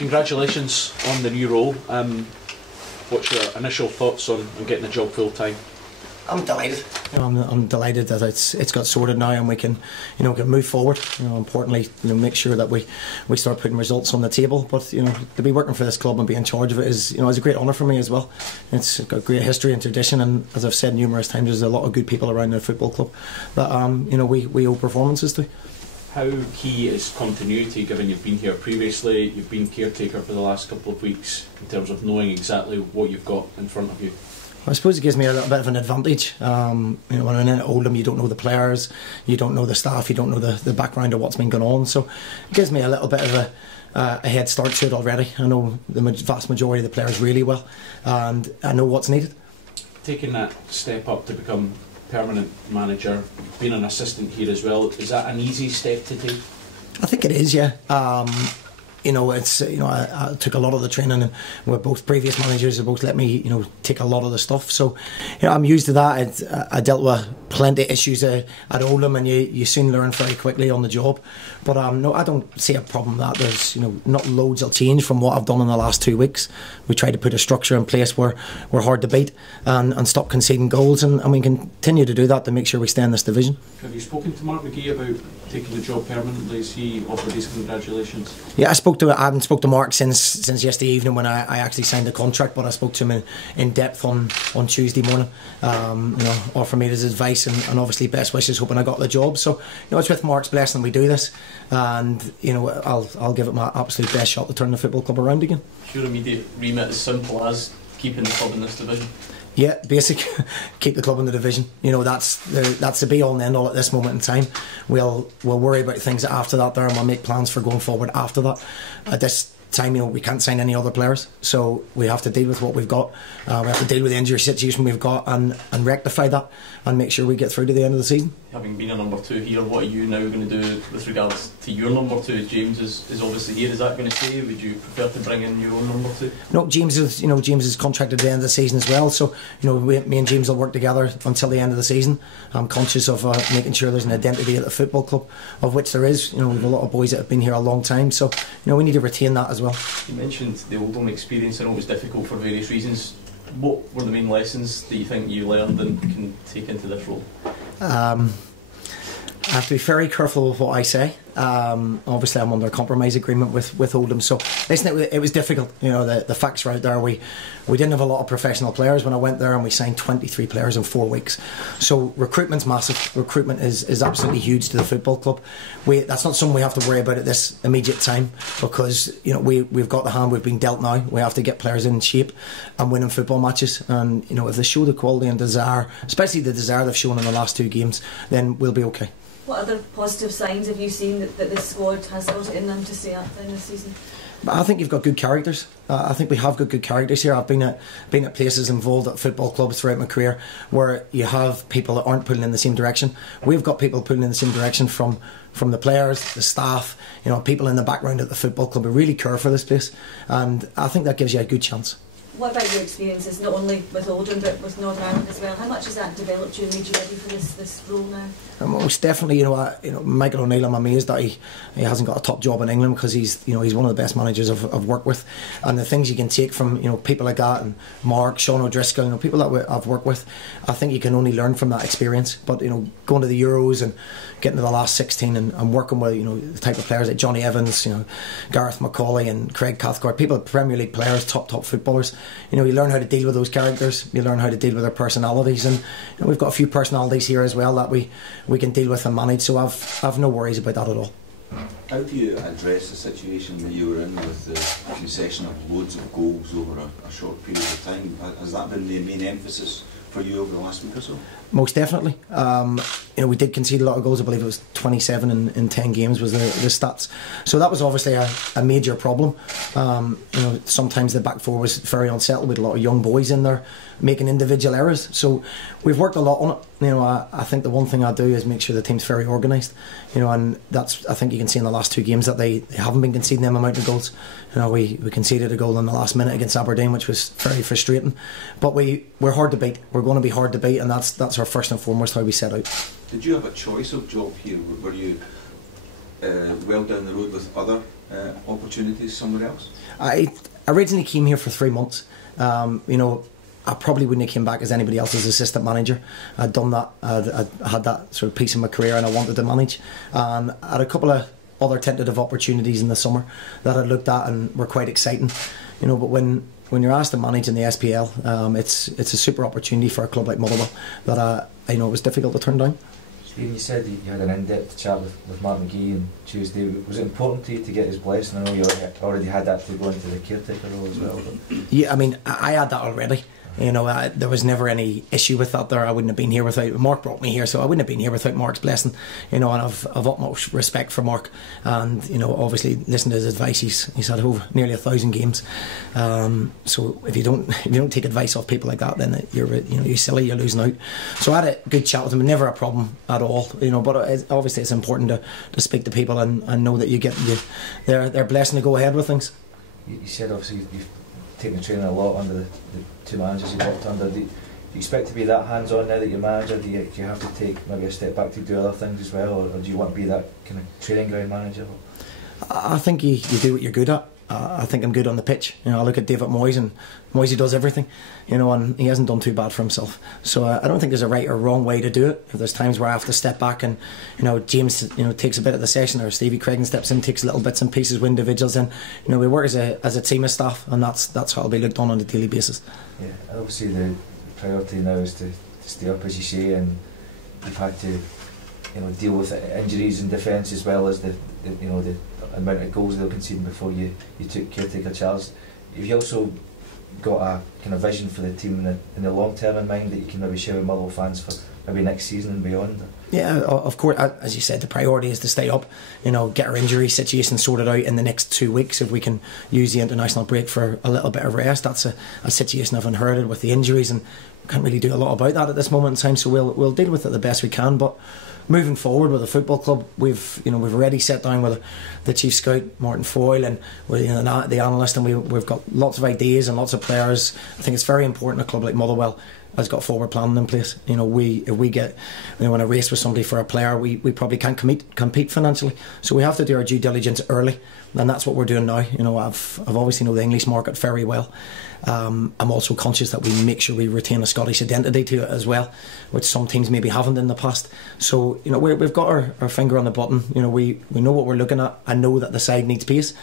Congratulations on the new role. What's your initial thoughts on getting the job full time? I'm delighted. I'm delighted that it's got sorted now and we can move forward. Importantly, make sure that we start putting results on the table. But to be working for this club and be in charge of it is a great honour for me as well. It's got great history and tradition, and as I've said numerous times, there's a lot of good people around the football club that we owe performances to. How key is continuity, given you've been here previously, you've been caretaker for the last couple of weeks, in terms of knowing exactly what you've got in front of you? I suppose it gives me a little bit of an advantage. When I'm in Oldham, you don't know the players, you don't know the staff, you don't know the background of what's been going on. So it gives me a little bit of a head start to it already. I know the vast majority of the players really well, and I know what's needed. Taking that step up to become permanent manager, being an assistant here as well, is that an easy step to take? I think it is, yeah. I took a lot of the training, and with both previous managers have both let me take a lot of the stuff. So I'm used to that. I dealt with plenty of issues at Oldham, and you soon learn very quickly on the job. But no, I don't see a problem that there's not loads of change from what I've done in the last 2 weeks. We tried to put a structure in place where we're hard to beat and stop conceding goals, and we continue to do that to make sure we stay in this division. Have you spoken to Mark McGee about taking the job permanently? Has he offered his congratulations? Yeah, I haven't spoke to Mark since yesterday evening when I actually signed the contract, but I spoke to him in depth on Tuesday morning. Offering me his advice and obviously best wishes, hoping I got the job. So it's with Mark's blessing we do this, and I'll give it my absolute best shot to turn the football club around again. Your immediate remit is simple as keeping the club in this division. Yeah, basic. Keep the club in the division. That's the be all and end all at this moment in time. We'll worry about things after that there, and we'll make plans for going forward after that. At this time, we can't sign any other players, so we have to deal with what we've got. We have to deal with the injury situation we've got and rectify that and make sure we get through to the end of the season. Having been a number 2 here, what are you now going to do with regards to your number 2? James is obviously here. Is that going to stay? Would you prefer to bring in your own number 2? No, James is contracted at the end of the season as well. So me and James will work together until the end of the season. I'm conscious of making sure there's an identity at the football club, of which there is. We have a lot of boys that have been here a long time, so we need to retain that as well. You mentioned the Oldham experience. I know it was difficult for various reasons. What were the main lessons that you think you learned and can take into this role? I have to be very careful with what I say. Obviously I'm under a compromise agreement with Oldham, so listen, it was difficult. The facts are out there. We didn't have a lot of professional players when I went there, and we signed 23 players in 4 weeks. So recruitment's massive. Recruitment is absolutely huge to the football club. That's not something we have to worry about at this immediate time, because we've got the hand we've been dealt now. We have to get players in shape and winning football matches, and if they show the quality and desire, especially the desire they've shown in the last 2 games, then we'll be okay. What other positive signs have you seen that this squad has got it in them to stay up in this season? I think you've got good characters. I think we have got good characters here. I've been at places involved at football clubs throughout my career where you have people that aren't pulling in the same direction. We've got people pulling in the same direction from the players, the staff, people in the background at the football club who really care for this place, and I think that gives you a good chance. What about your experiences, not only with Oldham but with Northern Ireland as well? How much has that developed you and made you ready for this role now? Most definitely, Michael O'Neill, I'm amazed that he hasn't got a top job in England, because he's one of the best managers I've worked with, and the things you can take from people like that, and Mark, Sean O'Driscoll, people that I've worked with, I think you can only learn from that experience. But going to the Euros and getting to the last 16 and working with the type of players like Johnny Evans, Gareth Macaulay and Craig Cathcart, people, Premier League players, top footballers. You learn how to deal with those characters, you learn how to deal with their personalities, and we've got a few personalities here as well that we can deal with and manage, so I've no worries about that at all. How do you address the situation that you were in with the concession of loads of goals over a short period of time? Has that been the main emphasis for you over the last week or so? Most definitely. We did concede a lot of goals. I believe it was 27 in 10 games was the stats. So that was obviously a major problem. Sometimes the back four was very unsettled with a lot of young boys in there making individual errors. So we've worked a lot on it. I think the one thing I do is make sure the team's very organised. And that's, I think you can see in the last 2 games that they haven't been conceding them amount of goals. We conceded a goal in the last minute against Aberdeen, which was very frustrating. But we're hard to beat. We're going to be hard to beat, and that's our first and foremost how we set out. Did you have a choice of job here? Were you well down the road with other opportunities somewhere else? I originally came here for 3 months. You know, I probably wouldn't have came back as anybody else as assistant manager. I'd done that. I had that sort of piece of my career, and I wanted to manage. And I had a couple of other tentative opportunities in the summer that I looked at and were quite exciting. You know, but when you're asked to manage in the SPL, it's a super opportunity for a club like Motherwell that I know it was difficult to turn down. Stephen, you said you had an in-depth chat with Mark McGee on Tuesday. Was it important to you to get his blessing? I know you already had that to go into the caretaker role as well. But. Yeah, I mean, I had that already. You know, there was never any issue with that there. I wouldn't have been here without... Mark brought me here, so I wouldn't have been here without Mark's blessing. You know, and I've utmost respect for Mark. And, you know, obviously, listen to his advice. He's had over nearly 1,000 games. So if you don't take advice off people like that, then you're silly, you're losing out. So I had a good chat with him, never a problem at all. You know, but obviously it's important to speak to people and know that you get their blessing to go ahead with things. You said obviously you've taken the training a lot under the two managers you worked under. Do you expect to be that hands-on now that you're manager? Do you have to take maybe a step back to do other things as well, or do you want to be that kind of training ground manager? I think you do what you're good at. I think I'm good on the pitch. You know, I look at David Moyes, and Moyes does everything. You know, and he hasn't done too bad for himself. So I don't think there's a right or wrong way to do it. If there's times where I have to step back, and you know, James, you know, takes a bit of the session, or Stevie Craigan steps in, takes little bits and pieces with individuals, and you know, we work as a team of staff, and that's how it'll be looked on a daily basis. Yeah, obviously the priority now is to stay up, as you say, and you've had to, you know, deal with injuries in defence as well as the amount of goals they were conceding before you took caretaker charge. Have you also got a kind of vision for the team in the long term in mind that you can maybe share with Motherwell fans for maybe next season and beyond? Yeah, of course. As you said, the priority is to stay up. You know, get our injury situation sorted out in the next 2 weeks. If we can use the international break for a little bit of rest, that's a situation I've inherited with the injuries, and can't really do a lot about that at this moment in time. So we'll deal with it the best we can. But moving forward with the football club, we've already sat down with the chief scout Martin Foyle and with the analyst, and we've got lots of ideas and lots of players. I think it's very important a club like Motherwell has got forward planning in place. You know, if we get in a race with somebody for a player, we probably can't compete financially. So we have to do our due diligence early, and that's what we're doing now. You know, I've obviously know the English market very well. I'm also conscious that we make sure we retain a Scottish identity to it as well, which some teams maybe haven't in the past. So you know, we've got our finger on the button. You know, we know what we're looking at. I know that the side needs pace.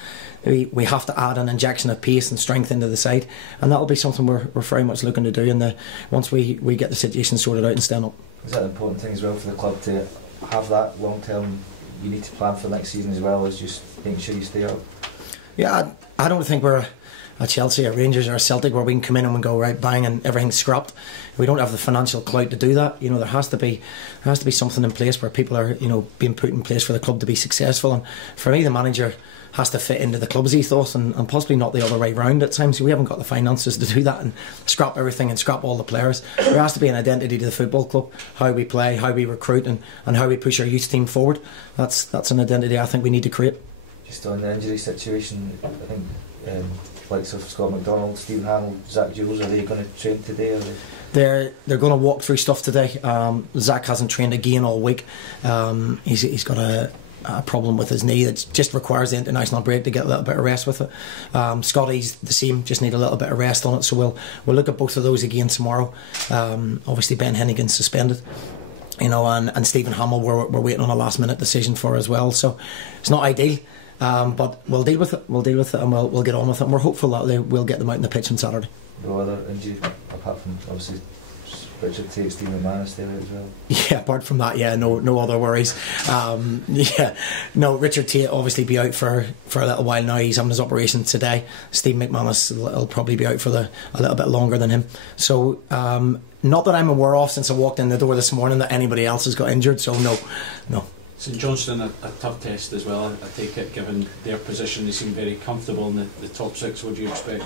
We have to add an injection of pace and strength into the side, and that'll be something we're very much looking to do once we get the situation sorted out and stand up. Is that an important thing as well for the club to have that long term? You need to plan for next season as well as just making sure you stay up. Yeah, I don't think we're a Chelsea, a Rangers or a Celtic where we can come in and go right bang and everything's scrapped. We don't have the financial clout to do that. You know, there has to be something in place where people are, you know, being put in place for the club to be successful. And for me, the manager has to fit into the club's ethos and possibly not the other way round at times. We haven't got the finances to do that and scrap everything and scrap all the players. There has to be an identity to the football club, how we play, how we recruit, and how we push our youth team forward. That's an identity I think we need to create. Just on the injury situation, I think likes of Scott McDonald, Stephen Hamill, Zach Jules, are they going to train today? Or they're going to walk through stuff today. Zach hasn't trained again all week. He's got a problem with his knee that just requires the international break to get a little bit of rest with it. Scotty's the same, just need a little bit of rest on it. So we'll look at both of those again tomorrow. Obviously Ben Hennigan's suspended, you know, and Stephen Hamill we're waiting on a last minute decision for as well. So it's not ideal. But we'll deal with it. And we'll get on with it. And we're hopeful that we'll get them out in the pitch on Saturday. No other injuries apart from obviously Richard Tate, Stephen McManus stay out as well. Yeah, apart from that, yeah, no other worries. Richard Tate obviously be out for a little while now. He's having his operation today. Stephen McManus will probably be out for a little bit longer than him. So not that I'm aware of since I walked in the door this morning that anybody else has got injured. So no. St Johnstone a tough test as well. I take it, given their position, they seem very comfortable in the top six. What do you expect?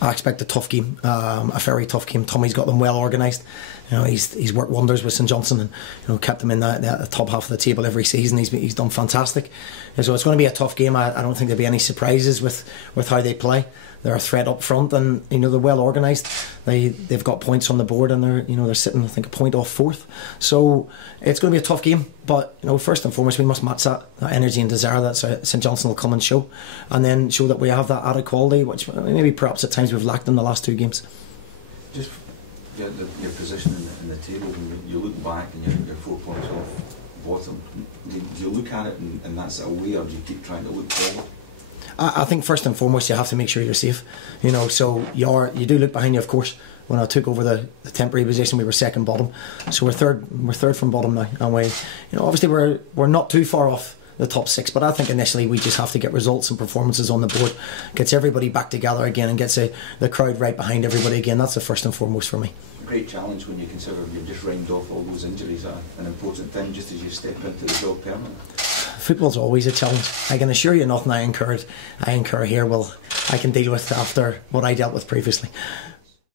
I expect a tough game, a very tough game. Tommy's got them well organised. You know, he's worked wonders with St Johnstone, and you know, kept them in the top half of the table every season. He's done fantastic. And so it's going to be a tough game. I don't think there'll be any surprises with how they play. They're a threat up front, and you know, they're well organised. They've got points on the board, and they're sitting, I think, a point off fourth. So it's going to be a tough game. But you know, first and foremost, we must match that energy and desire that St Johnstone will come and show, and then show that we have that added quality, which maybe perhaps at times we've lacked in the last 2 games. Just your position in the table, when you look back and you're 4 points off bottom, do you look at it in that sort of way, or do you keep trying to look forward? I think first and foremost you have to make sure you're safe. You know, so you do look behind you, of course. When I took over the temporary position, we were second bottom, so we're third from bottom now, and obviously we're not too far off the top 6, but I think initially we just have to get results and performances on the board, gets everybody back together again, and gets the crowd right behind everybody again. That's the first and foremost for me. Great challenge when you consider you've just rhymed off all those injuries at an important time, just as you step into the job permanently. Football's always a challenge. I can assure you nothing I incur here I can deal with after what I dealt with previously.